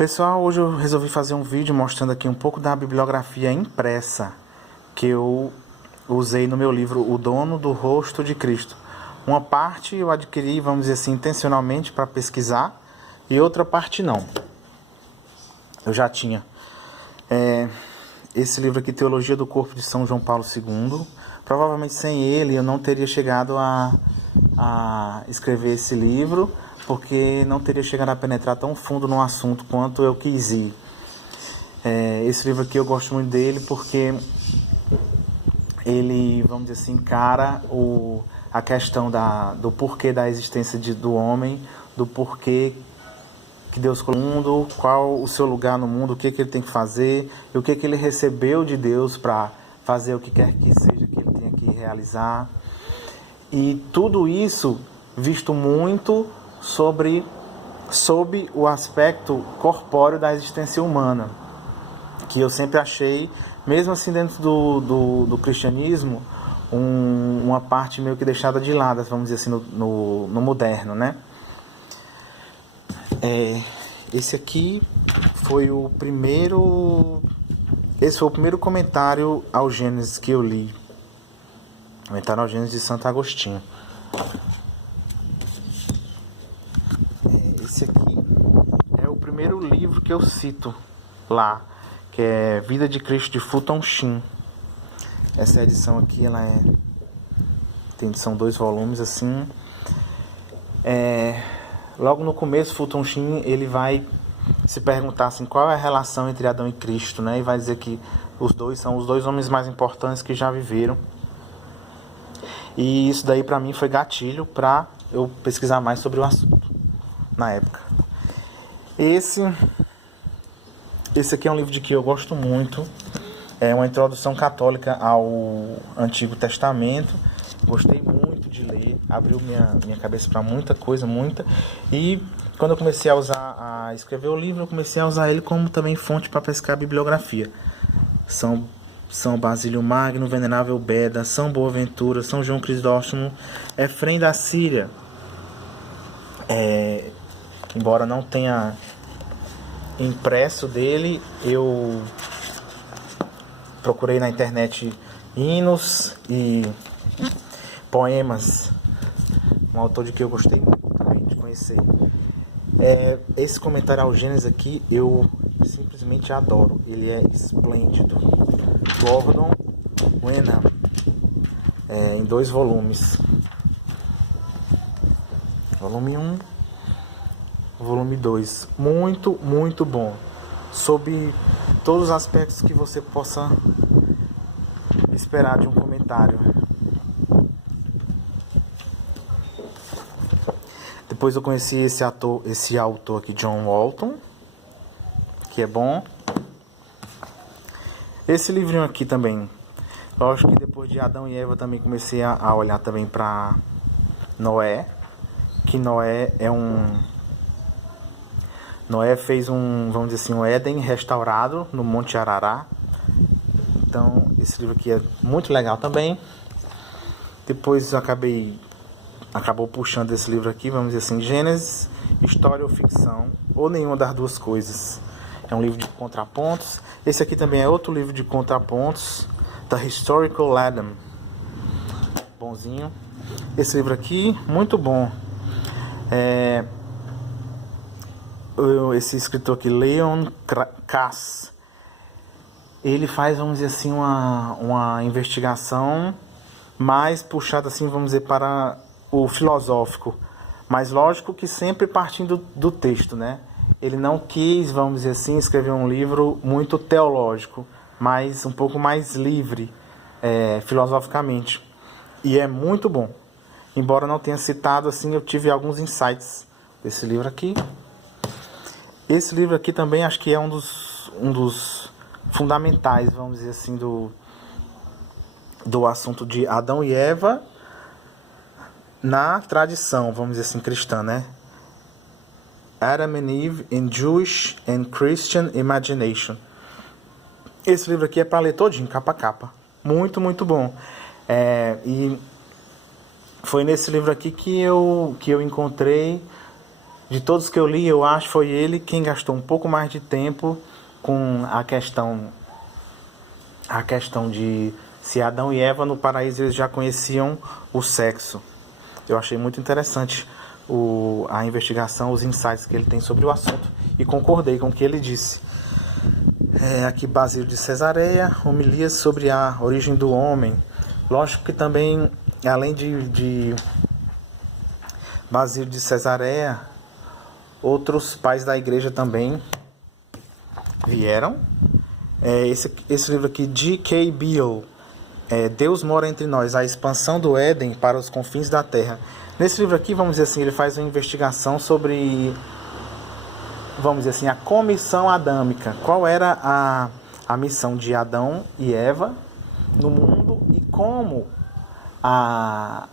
Pessoal, hoje eu resolvi fazer um vídeo mostrando aqui um pouco da bibliografia impressa que eu usei no meu livro O Dono do Rosto de Cristo. Uma parte eu adquiri, vamos dizer assim, intencionalmente para pesquisar, e outra parte não. Eu já tinha esse livro aqui, Teologia do Corpo de São João Paulo II. Provavelmente sem ele eu não teria chegado a escrever esse livro, porque não teria chegado a penetrar tão fundo no assunto quanto eu quis ir. Esse livro aqui eu gosto muito dele porque ele, vamos dizer assim, encara a questão do porquê da existência do homem, do porquê que Deus colocou no mundo, qual o seu lugar no mundo, o que ele tem que fazer, e o que ele recebeu de Deus para fazer o que quer que seja que ele tenha que realizar. E tudo isso visto muito sob o aspecto corpóreo da existência humana, que eu sempre achei, mesmo assim dentro do cristianismo, uma parte meio que deixada de lado, vamos dizer assim, no moderno, né? Esse aqui foi o primeiro comentário ao Gênesis que eu li. Comentário ao Gênesis de Santo Agostinho. Esse aqui é o primeiro livro que eu cito lá, que é Vida de Cristo de Fulton Sheen. Essa edição aqui, são 2 volumes assim. Logo no começo, Fulton Sheen, ele vai se perguntar assim, qual é a relação entre Adão e Cristo, né? E vai dizer que os dois são os 2 homens mais importantes que já viveram. E isso daí para mim foi gatilho para eu pesquisar mais sobre o assunto na época. Esse aqui é um livro de que eu gosto muito. É uma introdução católica ao Antigo Testamento. Gostei muito de ler, abriu minha cabeça para muita coisa, E quando eu comecei a escrever o livro, eu comecei a usar ele como também fonte para pescar bibliografia. São Basílio Magno, Venerável Beda, São Boaventura, São João Crisóstomo, Efrem da Síria. Embora não tenha impresso dele, eu procurei na internet hinos e poemas, um autor de que eu gostei muito também de conhecer. Esse comentário ao Gênesis aqui eu simplesmente adoro, ele é esplêndido. Gordon Wenham, em 2 volumes, volume 1, volume 2, muito bom, sob todos os aspectos que você possa esperar de um comentário. Depois eu conheci esse autor aqui, John Walton, que é bom. Esse livrinho aqui também, lógico que depois de Adão e Eva também comecei a olhar também para Noé, que Noé fez vamos dizer assim, um Éden restaurado no Monte Arará. Então esse livro aqui é muito legal também. Depois acabou puxando esse livro aqui, vamos dizer assim, Gênesis, História ou Ficção, ou nenhuma das 2 coisas. É um livro de contrapontos. Esse aqui também é outro livro de contrapontos, The Historical Ladam. Bonzinho. Esse livro aqui, muito bom. Esse escritor aqui, Leon Kass, ele faz, vamos dizer assim, uma investigação mais puxada, assim, vamos dizer, para o filosófico. Mas lógico que sempre partindo do texto, né? Ele não quis, vamos dizer assim, escrever um livro muito teológico, mas um pouco mais livre, filosoficamente. E é muito bom. Embora não tenha citado, assim, eu tive alguns insights desse livro aqui. Esse livro aqui também acho que é um dos fundamentais, vamos dizer assim, do assunto de Adão e Eva na tradição, vamos dizer assim, cristã, né? Adam and Eve in Jewish and Christian Imagination. Esse livro aqui é para ler todinho, capa a capa. Muito bom. E foi nesse livro aqui que eu encontrei De todos que eu li, eu acho que foi ele quem gastou um pouco mais de tempo com a questão de se Adão e Eva no paraíso eles já conheciam o sexo. Eu achei muito interessante a investigação, os insights que ele tem sobre o assunto e concordei com o que ele disse. Aqui Basílio de Cesareia, homilias sobre a origem do homem. Lógico que também, além de Basílio de Cesareia, outros pais da igreja também vieram. Esse livro aqui, G.K. Beale, Deus mora entre nós, a expansão do Éden para os confins da terra. Nesse livro aqui, vamos dizer assim, ele faz uma investigação sobre, vamos dizer assim, a comissão adâmica. Qual era a missão de Adão e Eva no mundo e como a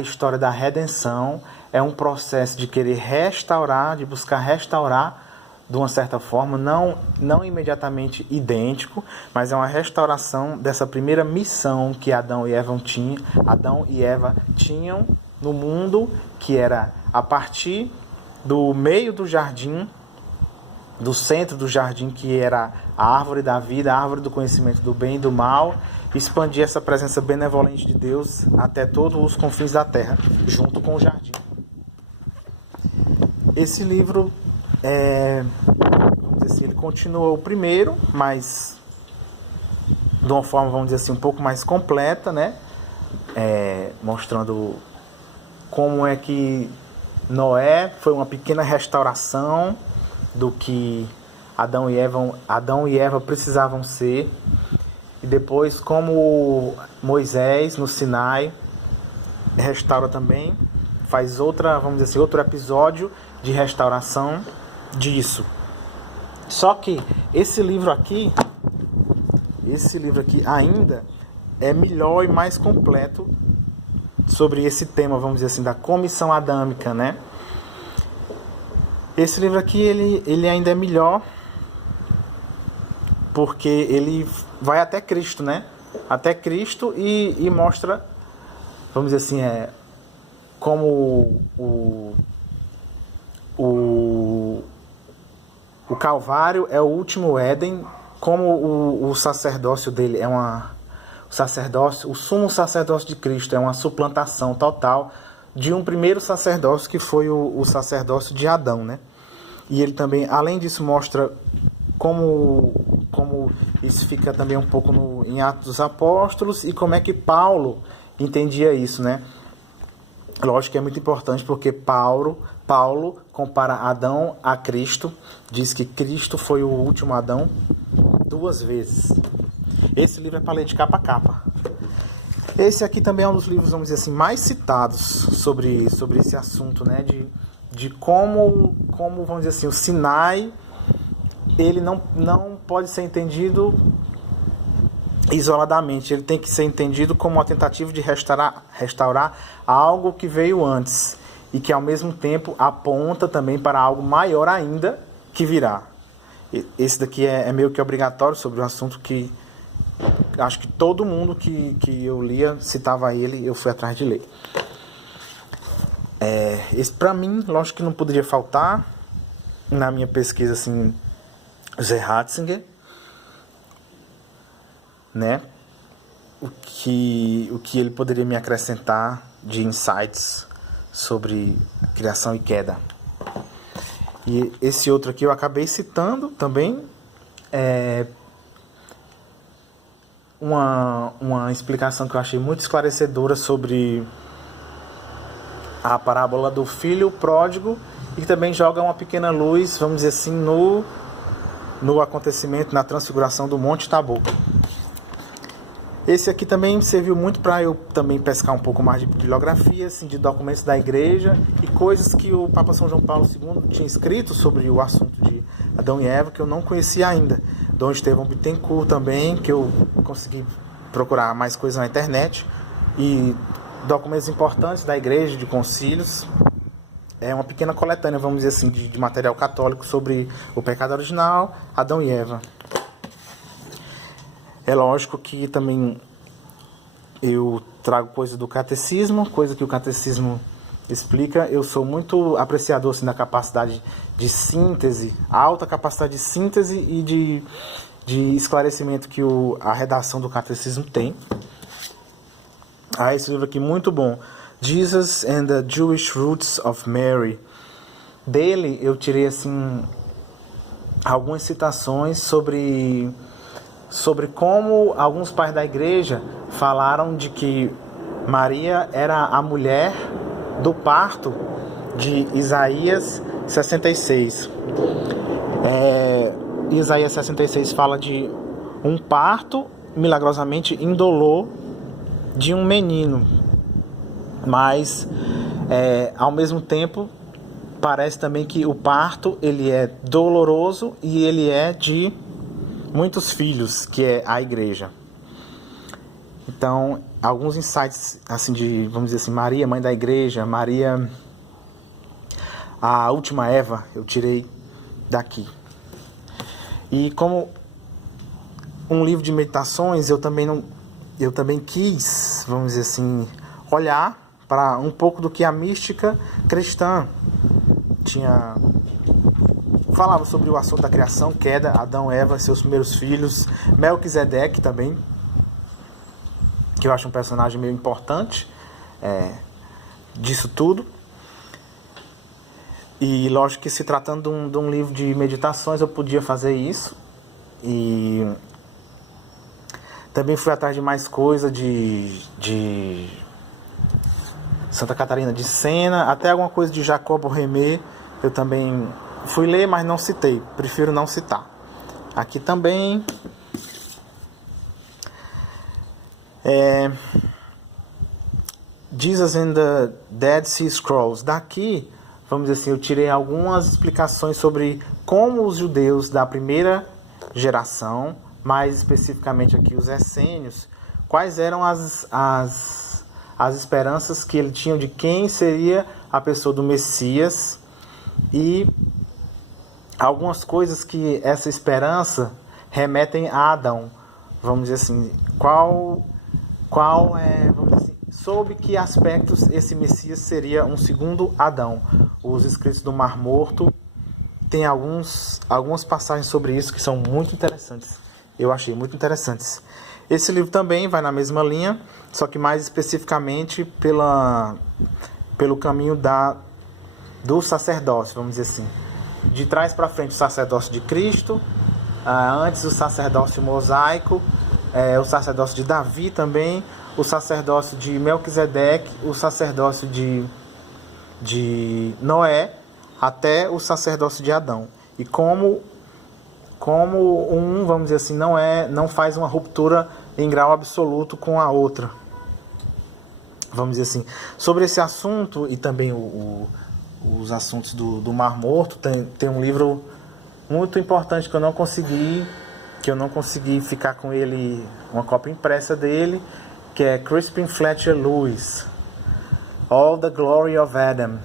história da redenção é um processo de querer restaurar, de buscar restaurar de uma certa forma, não imediatamente idêntico, mas é uma restauração dessa primeira missão que Adão e Eva tinham no mundo, que era a partir do meio do jardim, do centro do jardim, que era a árvore da vida, a árvore do conhecimento do bem e do mal, expandir essa presença benevolente de Deus até todos os confins da terra, junto com o jardim. Esse livro vamos dizer assim, ele continua o primeiro, mas de uma forma, vamos dizer assim, um pouco mais completa, né? Mostrando como é que Noé foi uma pequena restauração do que Adão e Eva precisavam ser, e depois como Moisés no Sinai restaura também, faz vamos dizer assim, outro episódio de restauração disso. Só que esse livro aqui ainda é melhor e mais completo sobre esse tema, vamos dizer assim, da comissão adâmica, né? Esse livro aqui, ele ainda é melhor porque ele vai até Cristo, né? Até Cristo e mostra, vamos dizer assim, como o Calvário é o último Éden, como o sacerdócio dele o sumo sacerdócio de Cristo é uma suplantação total de um primeiro sacerdócio que foi o sacerdócio de Adão, né? E ele também, além disso, mostra como isso fica também um pouco em Atos dos Apóstolos e como é que Paulo entendia isso, né? Lógico que é muito importante porque Paulo compara Adão a Cristo, diz que Cristo foi o último Adão 2 vezes. Esse livro é para ler de capa a capa. Esse aqui também é um dos livros, vamos dizer assim, mais citados sobre esse assunto, né? De como, vamos dizer assim, o Sinai, ele não pode ser entendido isoladamente, ele tem que ser entendido como uma tentativa de restaurar algo que veio antes e que ao mesmo tempo aponta também para algo maior ainda que virá. Esse daqui é meio que obrigatório sobre um assunto que acho que todo mundo que eu lia citava ele, eu fui atrás de ler. Esse para mim, lógico que não poderia faltar na minha pesquisa, assim, Zé Ratzinger, né? O que ele poderia me acrescentar de insights sobre criação e queda. E esse outro aqui eu acabei citando também, uma explicação que eu achei muito esclarecedora sobre a parábola do filho pródigo e que também joga uma pequena luz, vamos dizer assim, no acontecimento, na transfiguração do Monte Tabor. Esse aqui também serviu muito para eu também pescar um pouco mais de bibliografia, assim, de documentos da igreja e coisas que o Papa São João Paulo II tinha escrito sobre o assunto de Adão e Eva, que eu não conhecia ainda. Dom Estevão Bittencourt também, que eu consegui procurar mais coisas na internet, e documentos importantes da igreja, de concílios. É uma pequena coletânea, vamos dizer assim, de material católico sobre o pecado original, Adão e Eva. É lógico que também eu trago coisa do catecismo, coisa que o catecismo explica. Eu sou muito apreciador assim, da capacidade de síntese, alta capacidade de síntese e de esclarecimento que a redação do catecismo tem. Esse livro aqui muito bom, Jesus and the Jewish Roots of Mary. Dele eu tirei assim algumas citações sobre como alguns pais da igreja falaram de que Maria era a mulher do parto de Isaías 66. Isaías 66 fala de um parto milagrosamente indolor de um menino, mas ao mesmo tempo parece também que o parto ele é doloroso e ele é de muitos filhos, que é a igreja. Então, alguns insights assim de, vamos dizer assim, Maria, mãe da igreja, Maria, a última Eva, eu tirei daqui. E como um livro de meditações, eu também quis, vamos dizer assim, olhar para um pouco do que a mística cristã falava sobre o assunto da criação, queda, Adão, Eva, seus primeiros filhos, Melquisedeque também, que eu acho um personagem meio importante disso tudo. E lógico que se tratando de um livro de meditações, eu podia fazer isso. E também fui atrás de mais coisa de Santa Catarina de Sena, até alguma coisa de Jacob Borromée, eu também fui ler, mas não citei, prefiro não citar. Aqui também Jesus and the Dead Sea Scrolls. Daqui, vamos dizer assim, eu tirei algumas explicações sobre como os judeus da primeira geração, mais especificamente aqui os essênios, quais eram as esperanças que eles tinham de quem seria a pessoa do Messias e algumas coisas que essa esperança remetem a Adão. Vamos dizer assim, qual vamos dizer assim, sob que aspectos esse Messias seria um segundo Adão. Os escritos do Mar Morto tem algumas passagens sobre isso que são muito interessantes. Eu achei muito interessantes. Esse livro também vai na mesma linha, só que mais especificamente pelo caminho do sacerdócio, vamos dizer assim. De trás para frente o sacerdócio de Cristo, antes o sacerdócio mosaico, o sacerdócio de Davi também, o sacerdócio de Melquisedeque, o sacerdócio de Noé, até o sacerdócio de Adão. E como vamos dizer assim, não faz uma ruptura em grau absoluto com a outra. Vamos dizer assim. Sobre esse assunto e também os assuntos do Mar Morto, tem um livro muito importante que eu não consegui ficar com ele, uma cópia impressa dele, que é Crispin Fletcher Lewis, All the Glory of Adam.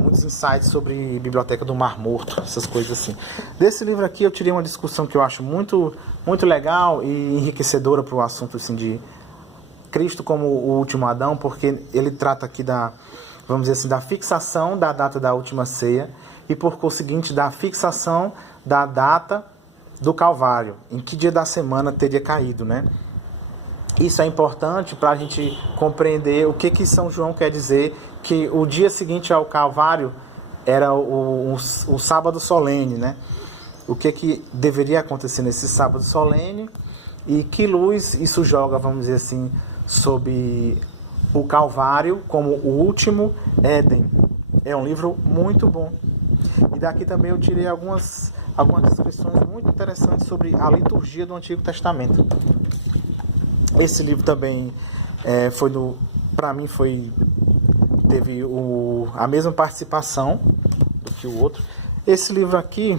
Muitos insights sobre Biblioteca do Mar Morto, essas coisas assim. Desse livro aqui eu tirei uma discussão que eu acho muito, muito legal e enriquecedora para o assunto assim, de Cristo como o último Adão, porque ele trata aqui vamos dizer assim, da fixação da data da última ceia e por conseguinte da fixação da data do Calvário, em que dia da semana teria caído, né? Isso é importante para a gente compreender o que São João quer dizer, que o dia seguinte ao Calvário era o sábado solene, né? O que deveria acontecer nesse sábado solene e que luz isso joga, vamos dizer assim, sobre o Calvário como o último Éden. É um livro muito bom. E daqui também eu tirei algumas descrições muito interessantes sobre a liturgia do Antigo Testamento. Esse livro também para mim teve a mesma participação do que o outro. Esse livro aqui,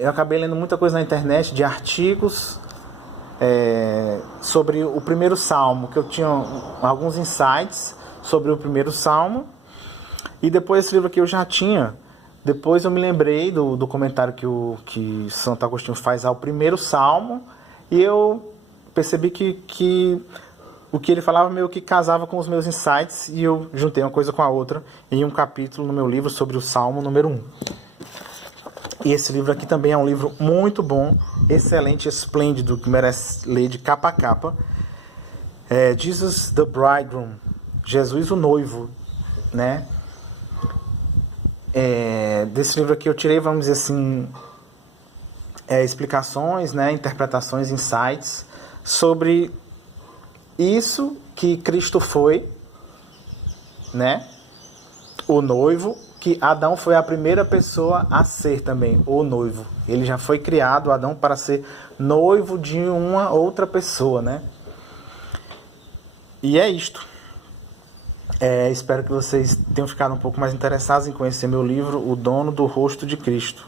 eu acabei lendo muita coisa na internet de artigos sobre o primeiro salmo, que eu tinha alguns insights sobre o primeiro salmo, e depois esse livro aqui eu já tinha. Depois eu me lembrei do comentário que Santo Agostinho faz ao primeiro salmo, e eu percebi que o que ele falava meio que casava com os meus insights e eu juntei uma coisa com a outra em um capítulo no meu livro sobre o Salmo número 1. E esse livro aqui também é um livro muito bom, excelente, esplêndido, que merece ler de capa a capa. Jesus the Bridegroom, Jesus o Noivo, né? Desse livro aqui eu tirei, vamos dizer assim, explicações, né, interpretações, insights sobre isso que Cristo foi, né, o noivo, que Adão foi a primeira pessoa a ser também o noivo. Ele já foi criado, Adão, para ser noivo de uma outra pessoa, né? E é isto. Espero que vocês tenham ficado um pouco mais interessados em conhecer meu livro, O Dono do Rosto de Cristo.